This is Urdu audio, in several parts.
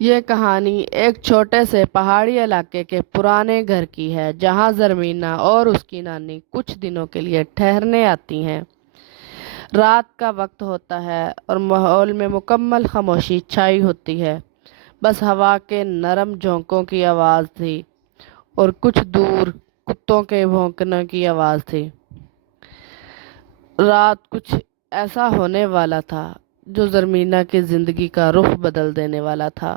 یہ کہانی ایک چھوٹے سے پہاڑی علاقے کے پرانے گھر کی ہے جہاں زرمینہ اور اس کی نانی کچھ دنوں کے لیے ٹھہرنے آتی ہیں۔ رات کا وقت ہوتا ہے اور ماحول میں مکمل خاموشی چھائی ہوتی ہے۔ بس ہوا کے نرم جھونکوں کی آواز تھی اور کچھ دور کتوں کے بھونکنے کی آواز تھی۔ رات کچھ ایسا ہونے والا تھا جو زرمینہ کی زندگی کا رخ بدل دینے والا تھا۔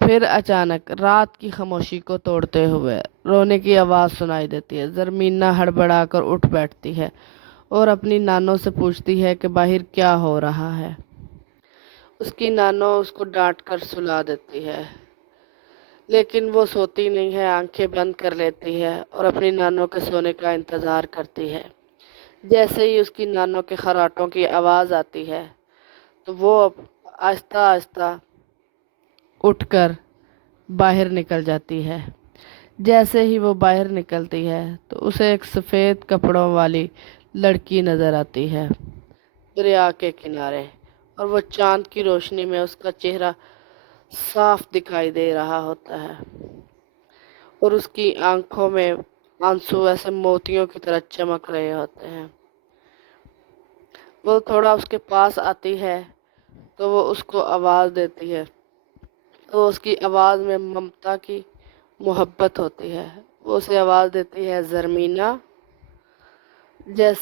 پھر اچانک رات کی خاموشی کو توڑتے ہوئے رونے کی آواز سنائی دیتی ہے۔ زرمینہ ہڑبڑا کر اٹھ بیٹھتی ہے اور اپنی نانوں سے پوچھتی ہے کہ باہر کیا ہو رہا ہے۔ اس کی نانوں اس کو ڈانٹ کر سلا دیتی ہے، لیکن وہ سوتی نہیں ہے، آنکھیں بند کر لیتی ہے اور اپنی نانوں کے سونے کا انتظار کرتی ہے۔ جیسے ہی اس کی نانوں کے خراٹوں کی آواز آتی ہے تو وہ آہستہ آہستہ اٹھ کر باہر نکل جاتی ہے۔ جیسے ہی وہ باہر نکلتی ہے تو اسے ایک سفید کپڑوں والی لڑکی نظر آتی ہے دریا کے کنارے، اور وہ چاند کی روشنی میں اس کا چہرہ صاف دکھائی دے رہا ہوتا ہے اور اس کی آنکھوں میں آنسو ایسے موتیوں کی طرح چمک رہے ہوتے ہیں۔ وہ تھوڑا اس کے پاس آتی ہے تو وہ اس کو آواز دیتی ہے، تو اس کی آواز میں ممتا کی محبت ہوتی ہے۔ وہ اسے آواز دیتی ہے، زرمینہ۔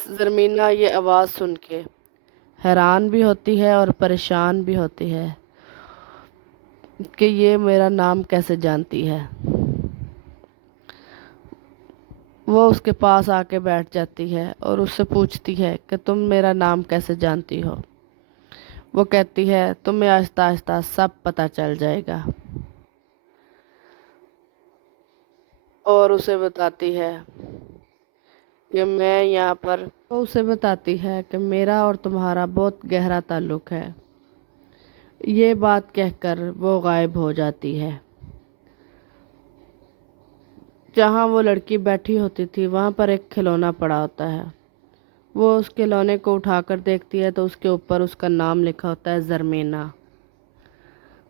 زرمینہ یہ آواز سن کے حیران بھی ہوتی ہے اور پریشان بھی ہوتی ہے کہ یہ میرا نام کیسے جانتی ہے۔ وہ اس کے پاس آ کے بیٹھ جاتی ہے اور اس سے پوچھتی ہے کہ تم میرا نام کیسے جانتی ہو؟ وہ کہتی ہے تمہیں آہستہ آہستہ سب پتہ چل جائے گا، اور اسے بتاتی ہے کہ میں یہاں پر، وہ اسے بتاتی ہے کہ میرا اور تمہارا بہت گہرا تعلق ہے۔ یہ بات کہہ کر وہ غائب ہو جاتی ہے۔ جہاں وہ لڑکی بیٹھی ہوتی تھی وہاں پر ایک کھلونا پڑا ہوتا ہے۔ وہ اس کھلونے کو اٹھا کر دیکھتی ہے تو اس کے اوپر اس کا نام لکھا ہوتا ہے، زرمینہ۔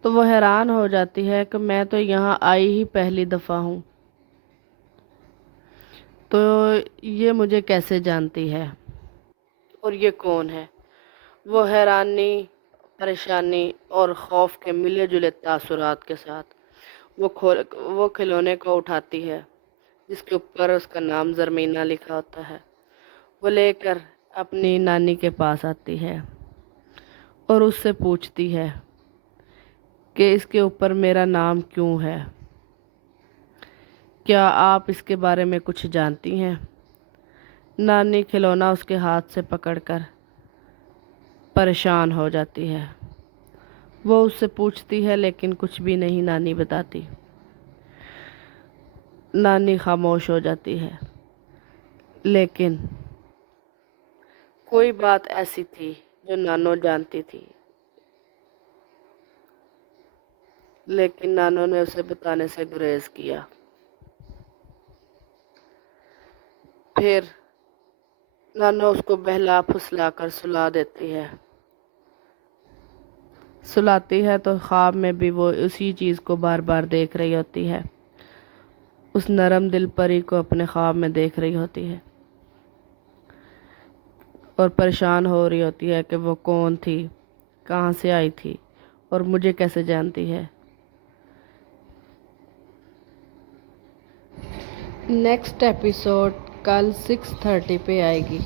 تو وہ حیران ہو جاتی ہے کہ میں تو یہاں آئی ہی پہلی دفعہ ہوں، تو یہ مجھے کیسے جانتی ہے اور یہ کون ہے؟ وہ حیرانی، پریشانی اور خوف کے ملے جلے تاثرات کے ساتھ وہ کھلونے کو اٹھاتی ہے جس کے اوپر اس کا نام زرمینہ لکھا ہوتا ہے۔ وہ لے کر اپنی نانی کے پاس آتی ہے اور اس سے پوچھتی ہے کہ اس کے اوپر میرا نام کیوں ہے؟ کیا آپ اس کے بارے میں کچھ جانتی ہیں؟ نانی کھلونا اس کے ہاتھ سے پکڑ کر پریشان ہو جاتی ہے۔ وہ اس سے پوچھتی ہے لیکن کچھ بھی نہیں نانی بتاتی۔ نانی خاموش ہو جاتی ہے، لیکن کوئی بات ایسی تھی جو نانو جانتی تھی، لیکن نانو نے اسے بتانے سے گریز کیا۔ پھر نانو اس کو بہلا پھسلا کر سلاتی ہے تو خواب میں بھی وہ اسی چیز کو بار بار دیکھ رہی ہوتی ہے، اس نرم دل پری کو اپنے خواب میں دیکھ رہی ہوتی ہے اور پریشان ہو رہی ہوتی ہے کہ وہ کون تھی، کہاں سے آئی تھی اور مجھے کیسے جانتی ہے۔ نیکسٹ ایپیسوڈ کل 6:30 پہ آئے گی۔